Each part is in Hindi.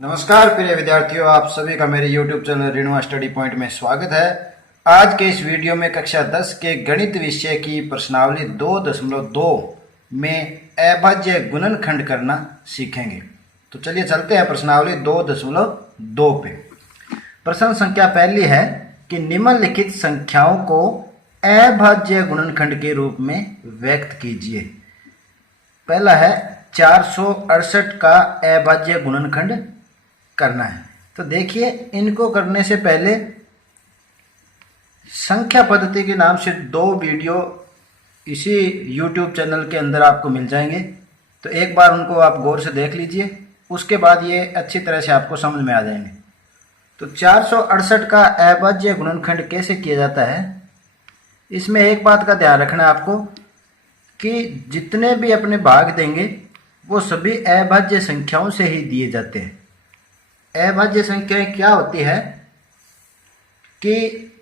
नमस्कार प्रिय विद्यार्थियों, आप सभी का मेरे YouTube channel Renua study point में स्वागत है। आज के इस वीडियो में कक्षा 10 के गणित विषय की प्रश्नावली 2.2 में अभाज्य गुणनखंड करना सीखेंगे। तो चलिए चलते हैं प्रश्नावली 2.2 पे। प्रश्न संख्या पहली है कि निम्नलिखित संख्याओं को अभाज्य गुणनखंड के रूप में व्यक्त कीजिए। पहला है 468 का अभाज्य गुणनखंड करना है। तो देखिए, इनको करने से पहले संख्या पद्धति के नाम से 2 वीडियो इसी YouTube चैनल के अंदर आपको मिल जाएंगे। तो एक बार उनको आप गौर से देख लीजिए, उसके बाद ये अच्छी तरह से आपको समझ में आ जाएंगे। तो 468 का अभाज्य गुणनखंड कैसे किया जाता है, इसमें एक बात का ध्यान रखना है आपको कि जितने भी अपने भाग देंगे वो सभी अभाज्य संख्याओं से ही दिए जाते हैं। अभाज्य संख्याएं क्या होती है कि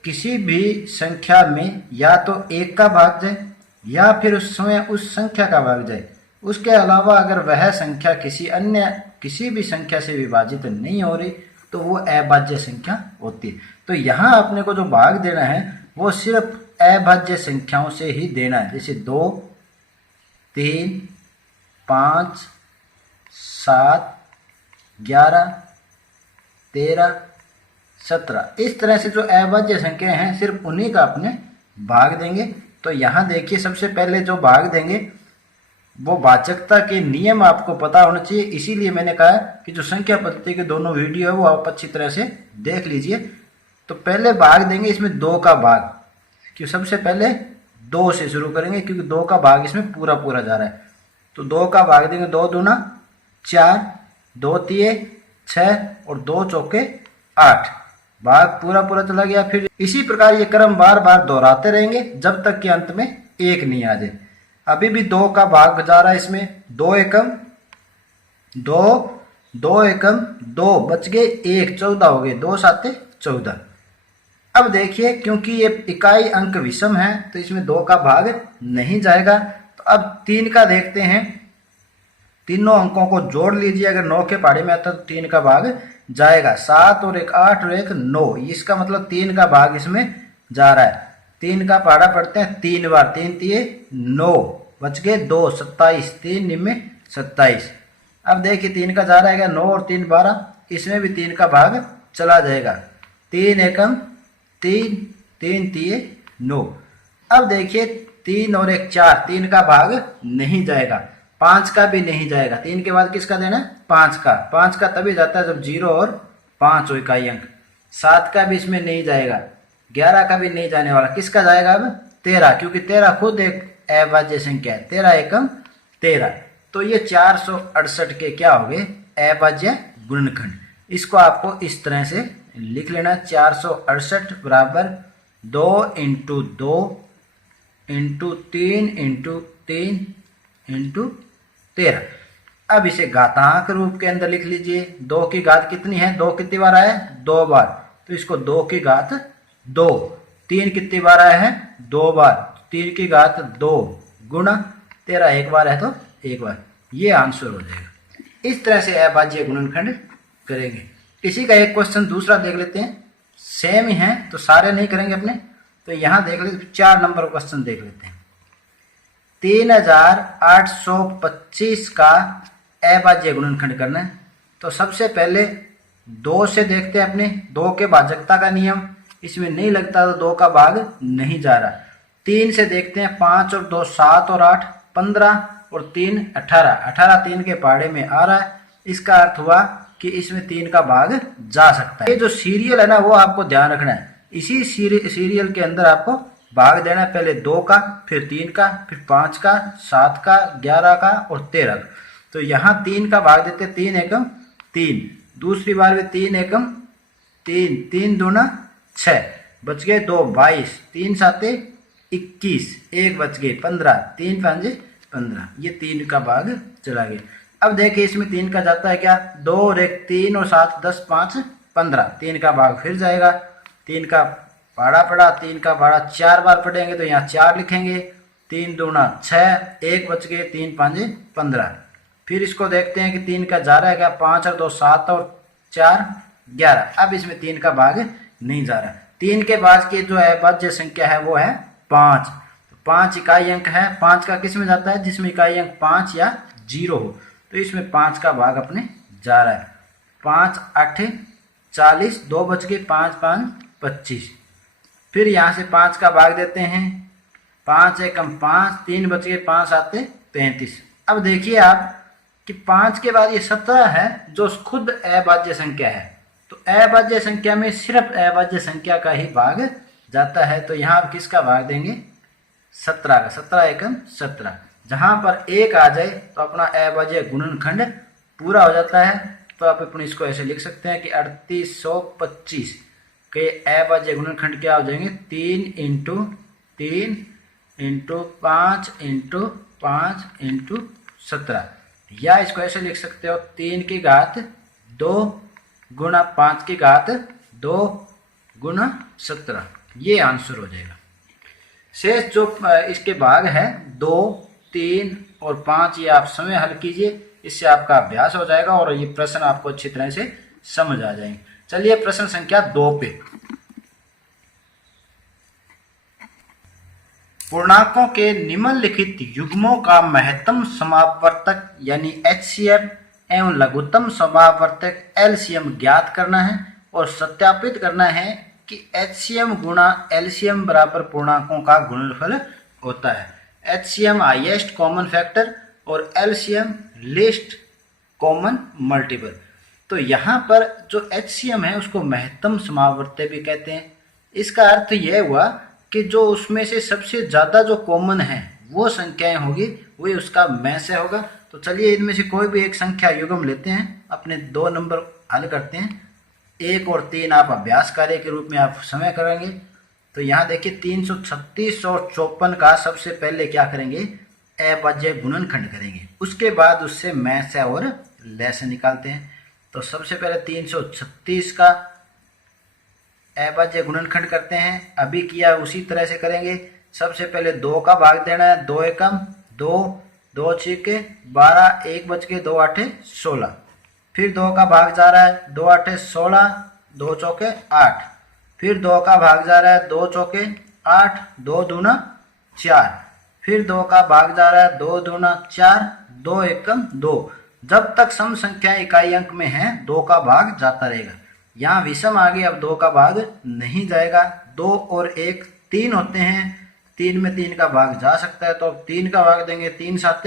किसी भी संख्या में या तो 1 का भाग जाए या फिर उस समय उस संख्या का भाग जाए। उसके अलावा अगर वह संख्या किसी भी संख्या से विभाजित नहीं हो रही तो वो अभाज्य संख्या होती है। तो यहाँ अपने को जो भाग देना है वो सिर्फ अभाज्य संख्याओं से ही देना है, जैसे 2, 3, 5, 7, 11, 13, 17, इस तरह से जो अभाज्य संख्याएं हैं सिर्फ उन्हीं का अपने भाग देंगे। तो यहाँ देखिए, सबसे पहले जो भाग देंगे वो वाचकता के नियम आपको पता होना चाहिए। इसीलिए मैंने कहा कि जो संख्या पद्धति के दोनों वीडियो है वो आप अच्छी तरह से देख लीजिए। तो पहले भाग देंगे इसमें 2 का भाग, कि सबसे पहले 2 से शुरू करेंगे क्योंकि 2 का भाग इसमें पूरा पूरा जा रहा है। तो 2 का भाग देंगे, 2 दूना 4, 2 तिये 6 और 2 चौके 8, भाग पूरा पूरा चला गया। फिर इसी प्रकार ये क्रम बार बार दोहराते रहेंगे जब तक कि अंत में 1 नहीं आ जाए। अभी भी 2 का भाग जा रहा है इसमें, 2 एकम 2, 2 एकम 2, बच गए 1, 14 हो गए, 2 साते 14। अब देखिए, क्योंकि ये इकाई अंक विषम है तो इसमें 2 का भाग नहीं जाएगा। तो अब 3 का देखते हैं, तीनों अंकों को जोड़ लीजिए। अगर 9 के पहाड़े में आता तो 3 का भाग जाएगा, 7 और 1 8 और 1 9, इसका मतलब 3 का भाग इसमें जा रहा है। 3 का पहाड़ा पढ़ते हैं 3 बार, 3 तिये 9, बच गए 2, 27, 3 निम्न 27। अब देखिए 3 का जा रहेगा 9 और 3 12, इसमें भी 3 का भाग चला जाएगा, 3 एकम 3, 3 तिये 9। अब देखिए 3 और 1 4, 3 का भाग नहीं जाएगा, 5 का भी नहीं जाएगा। 3 के बाद किसका देना है? 5 का। 5 का तभी जाता है जब 0 और 5 हो इकाई अंक। 7 का भी इसमें नहीं जाएगा, 11 का भी नहीं जाने वाला। किसका जाएगा अब? 13, क्योंकि 13 खुद एक अभाज्य संख्या है, 13 एकम 13। तो ये 468 के क्या हो गए? अभाज्य गुणनखंड। इसको आपको इस तरह से लिख लेना, 468 बराबर 2 × 2 × 3 × 3 × 13। अब इसे घातांक रूप के अंदर लिख लीजिए। 2 की घात कितनी है? 2 कितनी बार आया है? 2 बार, तो इसको 2 की घात 2। 3 कितनी बार आया है? 2 बार, 3 की घात 2 गुणा 13 एक बार है तो 1 बार। ये आंसर हो जाएगा। इस तरह से अभाज्य गुणनखंड करेंगे। इसी का एक क्वेश्चन दूसरा देख लेते हैं, सेम ही है तो सारे नहीं करेंगे अपने। तो यहाँ देख लेते, 4 नंबर क्वेश्चन देख लेते हैं। 3825 का अभाज्य गुणनखंड करना है। तो सबसे पहले 2 से देखते हैं अपने, 2 के भाजकता का नियम इसमें नहीं लगता तो 2 का भाग नहीं जा रहा। 3 से देखते हैं, 5 और 2 7 और 8 15 और 3 18, 18 3 के पहाड़े में आ रहा है। इसका अर्थ हुआ कि इसमें 3 का भाग जा सकता है। ये जो सीरियल है ना वो आपको ध्यान रखना है। इसी सीरियल के अंदर आपको भाग देना है, पहले 2 का, फिर 3 का, फिर 5 का, 7 का, 11 का और 13 का। तो यहाँ 3 का भाग देते, 3 एकम 3, दूसरी बार भी 3 एकम 3, 3 दूना 6, बच गए 2 22, 3 साते 21, 1 बच गए 15, 3 5 15। ये 3 का भाग चला गया। अब देखिए इसमें 3 का जाता है क्या? 2 और 1 3 और 7 10 5 15, 3 का भाग फिर जाएगा। 3 का पहाड़ा पड़ा, 3 का पहाड़ा 4 बार पढ़ेंगे तो यहाँ 4 लिखेंगे, 3 दूना 6, 1 बच गए, 3 5 15। फिर इसको देखते हैं कि 3 का जा रहा है क्या? 5 और 2 7 और 4 11। अब इसमें 3 का भाग नहीं जा रहा। 3 के बाद की जो अभाज्य संख्या है वो है 5। 5 इकाई अंक है। 5 का किस में जाता है? जिसमें इकाई अंक 5 या 0 हो। तो इसमें 5 का भाग अपने जा रहा है। 5 8 40, 2 बच गए, 5 5 25। फिर यहाँ से 5 का भाग देते हैं। 5 एकम 5, 3 बच गए, 5 7 35। अब देखिए आप कि 5 के बाद ये 17 है जो खुद अभाज्य संख्या है। तो अभाज्य संख्या में सिर्फ अभाज्य संख्या का ही भाग जाता है। तो यहाँ आप किसका भाग देंगे? 17 का। 17 एकम 17। जहाँ पर 1 आ जाए तो अपना अभाज्य गुणनखंड पूरा हो जाता है। तो आप अपने इसको ऐसे लिख सकते हैं कि 3825 के अभाज्य गुणनखंड क्या हो जाएंगे? 3 इंटू 3 इंटू 5 इंटू 5 इंटू 17। या इसको ऐसे लिख सकते हो 3 की घात 2 गुणा 5 की घात 2 गुणा 17। ये आंसर हो जाएगा। शेष जो इसके भाग है 2 3 और 5, ये आप समय हल कीजिए। इससे आपका अभ्यास हो जाएगा और ये प्रश्न आपको अच्छी तरह से समझ आ जाएंगे। चलिए प्रश्न संख्या 2 पे। पूर्णांकों के निम्नलिखित युग्मों का महत्तम समापवर्तक यानी HCF एवं लघुत्तम समापवर्तक LCM ज्ञात करना है और सत्यापित करना है कि HCM गुणा LCM बराबर पूर्णांकों का गुणनफल होता है। HCM हाईएस्ट कॉमन फैक्टर और LCM लीस्ट कॉमन मल्टीपल। तो यहाँ पर जो HCM है उसको महत्तम समापवर्तक भी कहते हैं। इसका अर्थ यह हुआ कि जो उसमें से सबसे ज्यादा जो कॉमन है वो संख्याएं होगी, वही उसका में से होगा। तो चलिए इनमें से कोई भी एक संख्या युग्म लेते हैं, अपने 2 नंबर हल करते हैं। 1 और 3 आप अभ्यास कार्य के रूप में आप समय करेंगे। तो यहाँ देखिए 336 और 54 का सबसे पहले क्या करेंगे? अभाज्य गुणनखंड करेंगे। उसके बाद उससे में से और ले से निकालते हैं। तो सबसे पहले 336 का अभाज्य गुणनखंड करते हैं। अभी किया उसी तरह से करेंगे। सबसे पहले 2 का भाग देना है। 2 एकम 2, 2 छिके 12, 1 बच के 2 8 16। फिर 2 का भाग जा रहा है। 2 8 16, 2 चौके 8। फिर 2 का भाग जा रहा है। 2 चौके 8, 2 दूना 4। फिर 2 का भाग जा रहा है। 2 दूना 4, 2 एकम 2। जब तक सम संख्या इकाई अंक में है 2 का भाग जाता रहेगा। यहाँ विषम आ गया, अब 2 का भाग नहीं जाएगा। 2 और 1 3 होते हैं। 3 में 3 का भाग जा सकता है, तो अब 3 का भाग देंगे। 3 7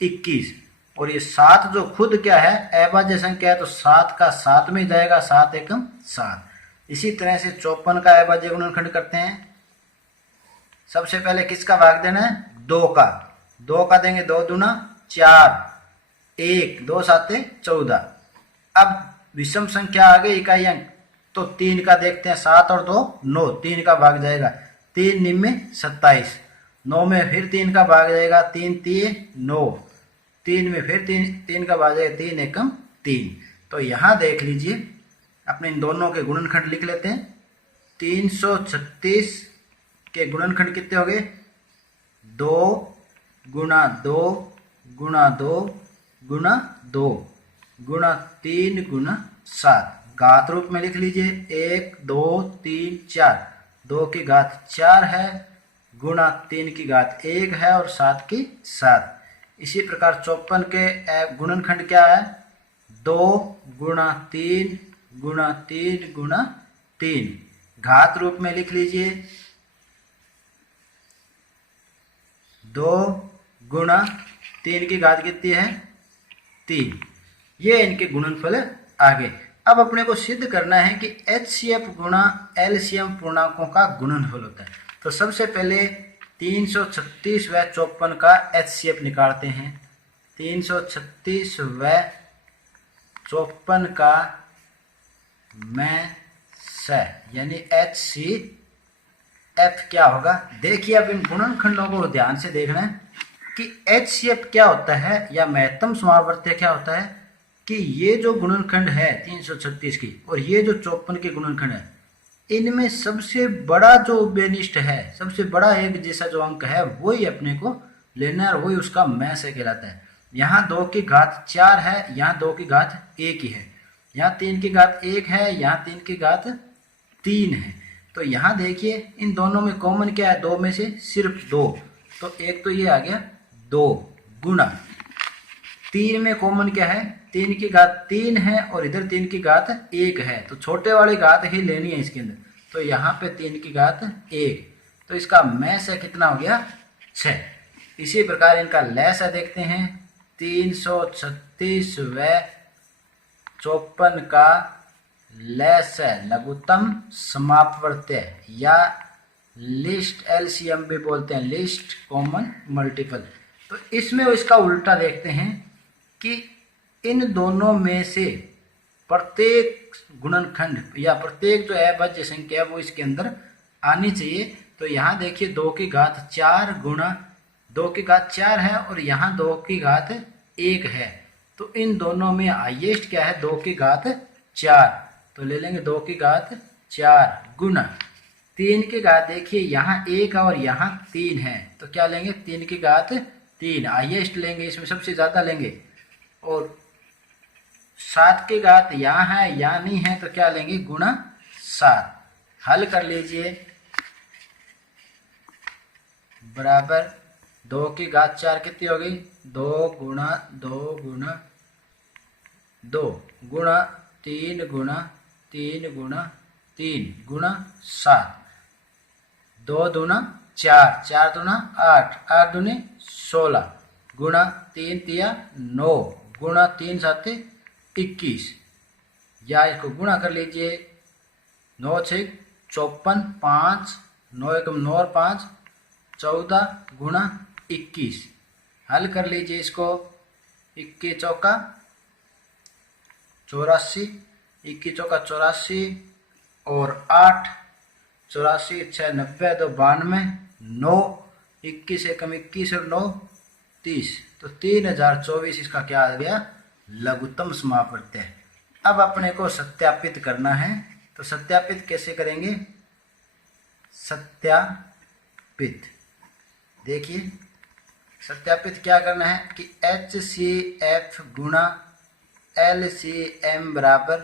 21। और ये 7 जो खुद क्या है? अभाज्य संख्या है, तो 7 का 7 में जाएगा। 7 एकम 7। इसी तरह से 54 का अभाज्य गुणनखंड करते हैं। सबसे पहले किसका भाग देना है? 2 का। 2 का देंगे। 2 दूना 4, 1 2 7 14। अब विषम संख्या आ गई इकाई अंक, तो 3 का देखते हैं। 7 और 2 9, 3 का भाग जाएगा। 3 9 में 27, 9 में फिर 3 का भाग जाएगा। 3 3 9, 3 में फिर 3 का भाग जाएगा। 3 एकम 3। तो यहाँ देख लीजिए, अपने इन दोनों के गुणनखंड लिख लेते हैं। 336 के गुणनखंड कितने हो गए? 2 गुणा 2 गुणा 2 गुणा 2 गुणा 3 गुणा 7। घात रूप में लिख लीजिए। 1 2 3 4। 2 की घात 4 है, गुणा 3 की घात 1 है और 7 की 7। इसी प्रकार 54 के गुणनखंड क्या है? 2 गुणा 3 गुणा 3 गुणा 3। घात रूप में लिख लीजिए। 2 गुणा 3 की घात कितनी है? 3। ये इनके गुणनफल आ गए। अब अपने को सिद्ध करना है कि HCF गुणा LCM पूर्णांकों का गुणनफल होता है। तो सबसे पहले 336 व 54 का HCF निकालते हैं। 336 व 54 का में से यानी HCF क्या होगा? देखिए, अब इन गुणनखंडों को ध्यान से देखना है कि HCF क्या होता है या महत्तम समापवर्तक क्या होता है। कि ये जो गुणनखंड है 336 की और ये जो 54 के गुणनखंड है, इनमें सबसे बड़ा जो उभयनिष्ठ है, सबसे बड़ा एक जैसा जो अंक है, वही अपने को लेना है और वही उसका में से कहलाता है। यहाँ 2 की घात 4 है, यहाँ 2 की घात 1 ही है। यहाँ 3 की घात 1 है, यहाँ 3 की घात 3 है। तो यहाँ देखिए इन दोनों में कॉमन क्या है, 2 में से सिर्फ 2, तो एक तो ये आ गया 2 गुना 3 में कॉमन क्या है, 3 की घात 3 है और इधर 3 की घात 1 है, तो छोटे वाली घात ही लेनी है इसके अंदर। तो यहाँ पे 3 की घात 1, तो इसका मैस है कितना हो गया 6। इसी प्रकार इनका लैस है देखते हैं, 336 व 54 का लैस है लघुत्तम समापवर्त्य या लिस्ट एलसीएम भी बोलते हैं, लिस्ट कॉमन मल्टीपल। तो इसमें इसका उल्टा देखते हैं कि इन दोनों में से प्रत्येक गुणनखंड या प्रत्येक जो अभाज्य संख्या है वो इसके अंदर आनी चाहिए। तो यहाँ देखिए 2 की घात 4 गुणा 2 की घात 4 है और यहाँ 2 की घात 1 है, तो इन दोनों में हाईएस्ट क्या है 2 की घात 4, तो ले लेंगे 2 की घात 4 गुना 3 की घात, देखिए यहाँ 1 और यहाँ 3 है, तो क्या लेंगे 3 की घात 3 हाईएस्ट लेंगे, इसमें सबसे ज़्यादा लेंगे। और 7 की घात यहाँ है यहाँ नहीं है, तो क्या लेंगे गुना 7। हल कर लीजिए, बराबर 2 की घात 4 कितनी हो गई, 2 गुना 2 गुना 2 गुणा 3 गुणा 3 गुणा 3 गुणा 7, 2 दूना 4, 4 दूना 8, 8 दूनी 16 गुणा 3 तिया 9 गुणा 3 7 21, या इसको गुणा कर लीजिए, 9 6 54, 5 9 1 9 और 5 14 गुणा 21। हल कर लीजिए इसको, 21 चौका 84, 21 चौका 84 और 8 84 6 90 2 92 9 21 एकम 21 और 9 30, तो 3024 इसका क्या आ गया लघुत्तम समापवर्त्य है। अब अपने को सत्यापित करना है, तो सत्यापित कैसे करेंगे, सत्यापित देखिए सत्यापित क्या करना है कि HCF गुणा LCM बराबर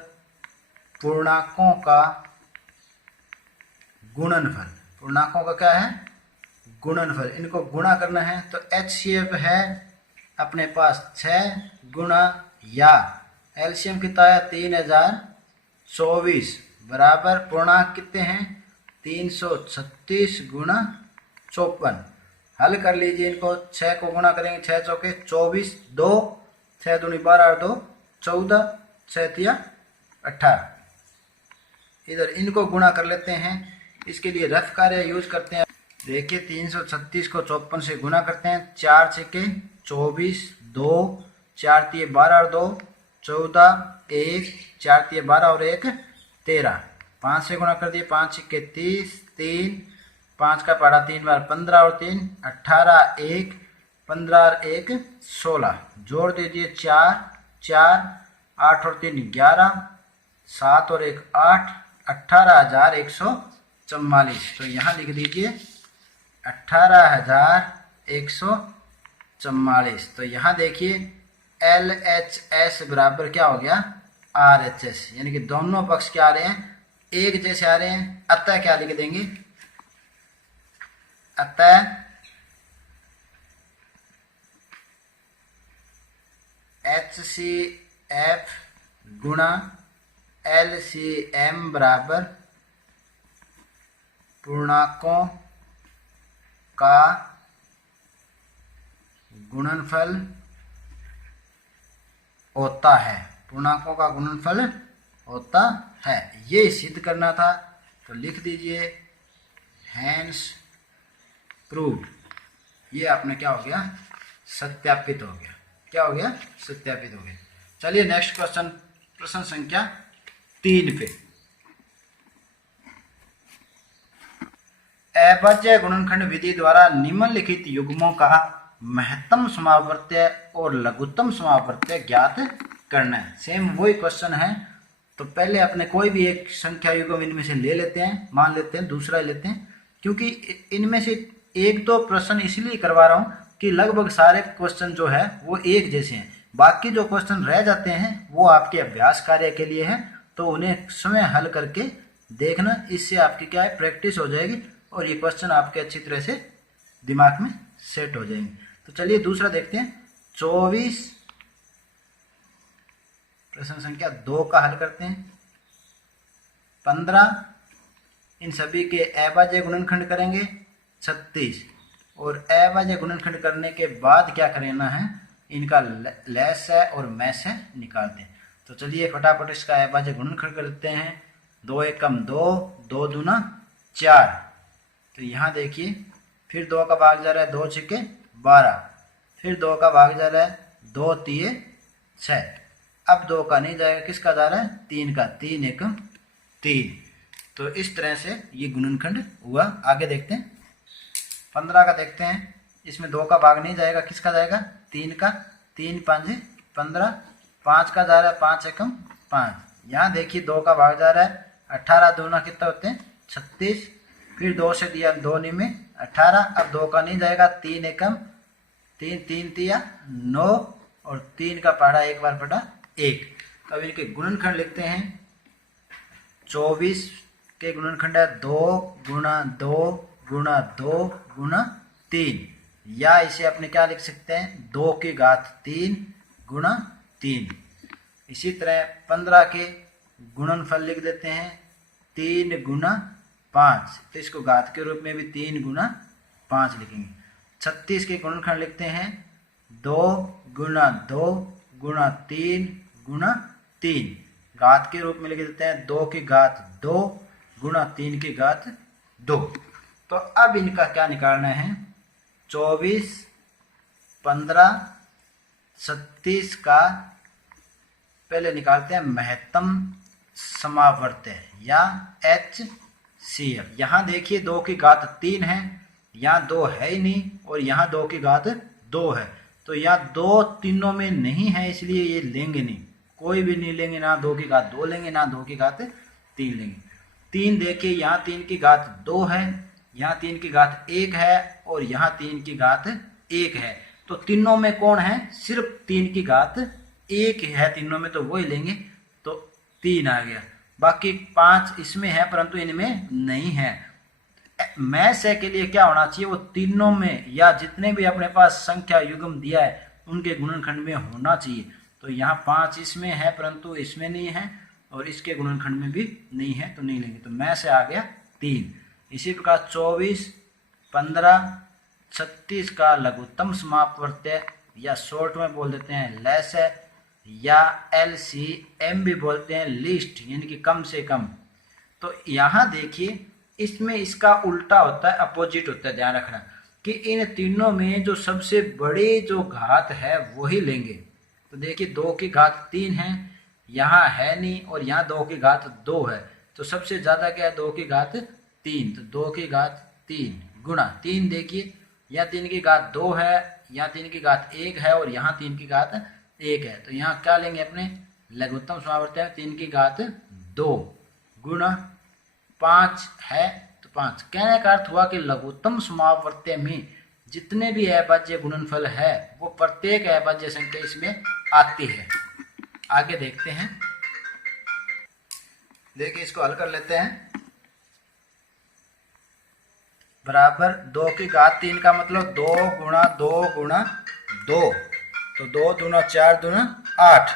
पूर्णांकों का गुणनफल, पूर्णांकों का क्या है गुणनफल, इनको गुणा करना है। तो HCF है अपने पास 6 गुणा या LCM कितना है 3024 बराबर पूर्णांक कितने हैं 336 गुणा 54। हल कर लीजिए इनको, 6 को गुणा करेंगे 6 चौके 24, 2 6 दूनी 12 और 2 14, 6 तिया 18। इधर इनको गुणा कर लेते हैं, इसके लिए रफ कार्य यूज करते हैं। देखिए 336 को 54 से गुणा करते हैं, 4 छक्के 24, 2 4 तिये 12 और 2 14, 1 4 तिये 12 और 1 13, 5 से गुणा कर दिए 5 छक्के 30, 3 5 का पढ़ा 3 बार 15 और 3 18, 1 15 और 1 16, जोड़ दीजिए 4 4 8 और 3 11, 7 और 1 8, 18,144। तो यहाँ लिख दीजिए 18,144। तो यहाँ देखिए LHS बराबर क्या हो गया RHS, यानी कि दोनों पक्ष क्या आ रहे हैं एक जैसे आ रहे हैं। अतः क्या लिख देंगे, अतः HCF गुणा LCM बराबर पूर्णांकों का गुणनफल होता है, पूर्णांकों का गुणनफल होता है। ये सिद्ध करना था, तो लिख दीजिए हैंस प्रूव्ड। ये आपने क्या हो गया सत्यापित हो गया। क्या हो गया सत्यापित हो गया। चलिए नेक्स्ट क्वेश्चन, प्रश्न संख्या 3 पे। अभाज्य गुणनखंड विधि द्वारा निम्नलिखित युग्मों का महत्तम समावर्त्य और लघुत्तम समावर्त्य ज्ञात करना है। सेम वही क्वेश्चन है। तो पहले अपने कोई भी एक संख्या युग्म इनमें से ले लेते हैं, मान लेते हैं, दूसरा लेते हैं, क्योंकि इनमें से एक दो प्रश्न इसलिए करवा रहा हूं कि लगभग सारे क्वेश्चन जो है वो एक जैसे हैं। बाकी जो क्वेश्चन रह जाते हैं वो आपके अभ्यास कार्य के लिए हैं, तो उन्हें स्वयं हल करके देखना, इससे आपकी क्या है प्रैक्टिस हो जाएगी और ये क्वेश्चन आपके अच्छी तरह से दिमाग में सेट हो जाएंगे। तो चलिए दूसरा देखते हैं। 24 प्रश्न संख्या 2 का हल करते हैं। 15 इन सभी के अभाज्य गुणनखंड करेंगे 36 और अभाज्य गुणनखंड करने के बाद क्या करना है, इनका लैस है और मैस है निकालते हैं। तो चलिए फटाफट इसका अभाज्य गुणनखंड करते हैं। 2 एकम 2, 2 दूना 4। तो यहाँ देखिए फिर 2 का भाग जा रहा है, 2 छक्के 12, फिर 2 का भाग जा रहा है, 2 तिये 6। अब 2 का नहीं जाएगा, किसका जा रहा है 3 का, 3 एकम 3। तो इस तरह से ये गुणनखंड हुआ। आगे देखते हैं 15 का देखते हैं। इसमें 2 का भाग नहीं जाएगा, किसका जाएगा 3 का, 3 5 15, 5 का जा रहा है, 5 एकम 5। यहाँ देखिए 2 का भाग जा रहा है, 18 दूना कितना होते हैं 36, फिर 2 से दिया 2 में 18। अब 2 का नहीं जाएगा, 3 एकम 3, 3 तिया 9 और 3 का पढ़ा 1 बार पढ़ा 1। तो अब इनके गुणनखंड लिखते हैं। 24 के गुणनखंड है 2 गुणा 2 गुणा 2 गुणा 3, या इसे अपने क्या लिख सकते हैं 2 की घात 3 गुणा 3। इसी तरह 15 के गुणनफल लिख देते हैं 3 गुणा 5, तो इसको घात के रूप में भी 3 गुणा 5 लिखेंगे। 36 के गुणनखंड लिखते हैं 2 गुणा 2 गुणा 3 गुणा 3, घात के रूप में लिख देते हैं 2 की घात 2 गुणा 3 की घात 2। तो अब इनका क्या निकालना है, 24 15 36 का पहले निकालते हैं महत्तम समावर्त्य या HCF। यहाँ देखिए 2 की घात 3 है, यहाँ 2 है ही नहीं और यहाँ 2 की घात 2 है, तो यहाँ 2 तीनों में नहीं है, इसलिए ये लेंगे नहीं, कोई भी नहीं लेंगे, ना 2 की घात 2 लेंगे ना 2 की घात 3 लेंगे। 3 देखिए यहाँ 3 की घात 2 है, यहाँ 3 की घात 1 है और यहाँ 3 की घात 1 है, तो तीनों में कौन है, सिर्फ 3 की घात 1 है तीनों में, तो वही लेंगे, तो 3 आ गया। बाकी 5 इसमें है परंतु इनमें नहीं है। मैस है के लिए क्या होना चाहिए, वो तीनों में या जितने भी अपने पास संख्या युग्म दिया है उनके गुणनखंड में होना चाहिए। तो यहाँ 5 इसमें है परंतु इसमें नहीं है और इसके गुणनखंड में भी नहीं है, तो नहीं लेंगे, तो मैस से आ गया 3। इसी प्रकार 24 15 36 का लघुत्तम समापवर्त्य या शॉर्ट में बोल देते हैं लेस है, या LCM भी बोलते हैं लीस्ट, यानी कि कम से कम। तो यहाँ देखिए इसमें इसका उल्टा होता है, अपोजिट होता है, ध्यान रखना कि इन तीनों में जो सबसे बड़े जो घात है वही लेंगे। तो देखिए 2 की घात 3 है, यहाँ है नहीं और यहाँ 2 की घात 2 है, तो सबसे ज्यादा क्या है 2 की घात 3, तो 2 की घात 3 गुणा 3, देखिए यहाँ 3 की घात 2 है, यहाँ 3 की घात 1 है और यहाँ 3 की घात 1 है, तो यहाँ क्या लेंगे अपने लघुत्तम समावर्त्य 3 की घात 2 गुणा 5 है, तो 5। कहने का अर्थ हुआ कि लघुत्तम समावर्त्य में जितने भी अभाज्य गुणनफल है वो प्रत्येक अभाज्य संख्या इसमें आती है। आगे देखते हैं, देखिए इसको हल कर लेते हैं। बराबर 2 की घात 3 का मतलब 2 गुणा 2 गुणा 2, तो 2 दूना 4 दूना 8।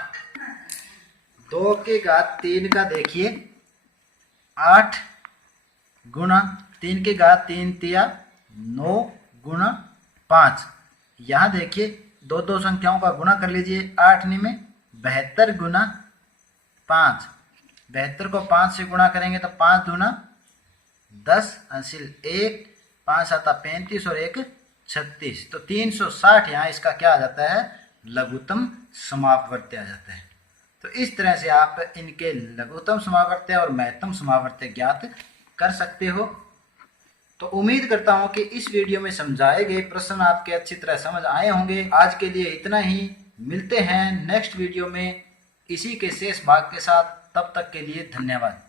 2 की घात 3 का देखिए 8 गुणा 3 की घात 3 तिया 9 गुणा 5। यहाँ देखिए दो दो संख्याओं का गुणा कर लीजिए, 8 में 72 गुना 5, 72 को 5 से गुणा करेंगे तो 5 दूना 10 हासिल 1, 5 7 35 और 1 36, तो 360 यहाँ इसका क्या आ जाता है लघुत्तम समापवर्त्य आ जाता है। तो इस तरह से आप इनके लघुत्तम समावर्त्य और महत्तम समावर्त्य ज्ञात कर सकते हो। तो उम्मीद करता हूं कि इस वीडियो में समझाए गए प्रश्न आपके अच्छी तरह समझ आए होंगे। आज के लिए इतना ही, मिलते हैं नेक्स्ट वीडियो में इसी के शेष भाग के साथ, तब तक के लिए धन्यवाद।